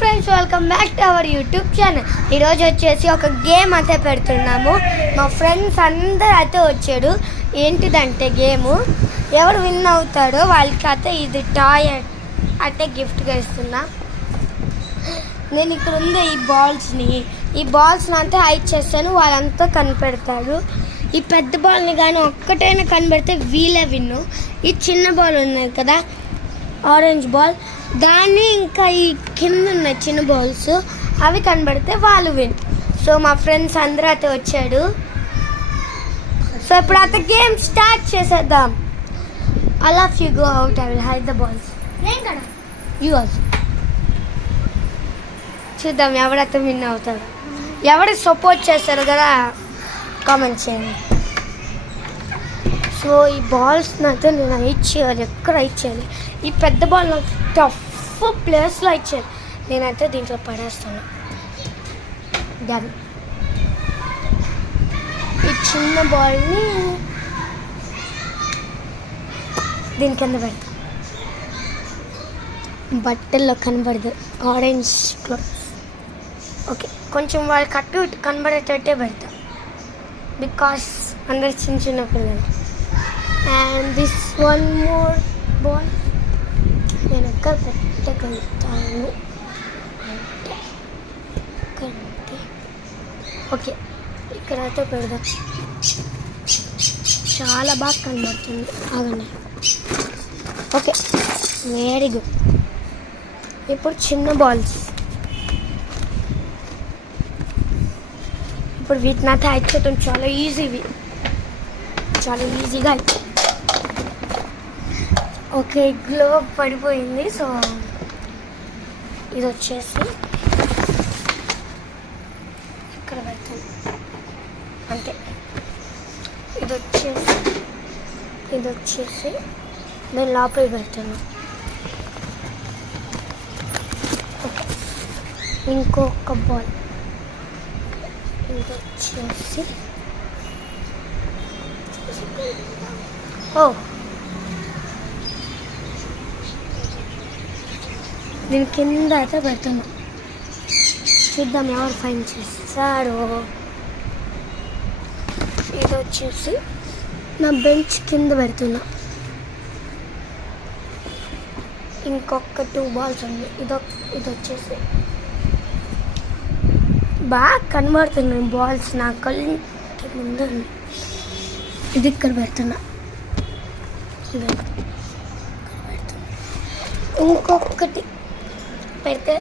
Friends, welcome back to our YouTube channel. ఈరోజు వచ్చేసి ఒక గేమ్ అయితే పెడుతున్నాము. మా ఫ్రెండ్స్ అందరూ అయితే వచ్చాడు. ఏంటిదంటే గేము, ఎవరు విన్ అవుతాడో వాళ్ళకి అయితే ఇది టాయ్ అంటే గిఫ్ట్గా ఇస్తున్నా. నేను ఇక్కడ ఉండే ఈ బాల్స్ని అంతా హైట్ చేస్తాను, వాళ్ళంతా కనిపెడతారు. ఈ పెద్ద బాల్ని కానీ ఒక్కటైనా కనబెడితే వీలే విన్ను. ఈ చిన్న బాల్ ఉన్నది కదా, ఆరెంజ్ బాల్, దాన్ని ఇంకా ఈ కింద ఉన్న చిన్న బాల్స్ అవి కనబడితే వాళ్ళు విన్. సో మా ఫ్రెండ్స్ అందరూ అయితే వచ్చాడు. సో ఇప్పుడు అయితే గేమ్ స్టార్ట్ చేసేద్దాం. అలా if you go out I will hide the balls. You also. చూద్దాం ఎవరైతే విన్ అవుతారు. ఎవరు సపోర్ట్ చేస్తారు కదా కామెంట్ చేయండి. సో ఈ బాల్స్ అయితే నేను హైట్ చేయాలి, ఎక్కడ హైట్ చేయాలి. ఈ పెద్ద బాల్ నాకు టఫ్ ప్లేస్లో హైట్ చేయాలి. నేనైతే దీంట్లో పడేస్తాను. డన్. ఈ చిన్న బాల్ని దీని కింద పెడతా. బట్టల్లో కనబడదు, ఆరెంజ్ క్లాత్. ఓకే, కొంచెం వాళ్ళు కట్టు ఇటు కనబడేటట్టే పెడతా, బికాస్ అందరు చిన్న పిల్లలు. And this one more ball నేను ఎక్కడ పెట్టగలుగుతాను అంటే ఓకే, ఇక్కడైతే పెడదాం. చాలా బాగా కనబడుతుంది. ఆగండి. Okay, very good. ఇప్పుడు చిన్న బాల్స్, ఇప్పుడు వీటిని అయితే హైట్ చేయడం చాలా ఈజీగా హైట్. ఓకే, గ్లో పడిపోయింది. సో ఇది వచ్చేసి ఇక్కడ పెడతాను అంతే. ఇది వచ్చేసి నేను లోపల పెడతాను. ఓకే, ఇంకొక బాల్. ఇది వచ్చేసి నేను కింద అయితే పెడుతున్నా. చూద్దాం ఎవరు ఫైన్ చేస్తారో. ఇది వచ్చేసి నా బెంచ్ కింద పెడుతున్నా. ఇంకొక 2 బాల్స్ ఉన్నాయి. ఇది వచ్చేసి బాగా కనబడుతున్నాయి బాల్స్ నా కళ్ళకి ముందు. ఇది ఇక్కడ పెడుతున్నా. ఇంకొకటి పెడితే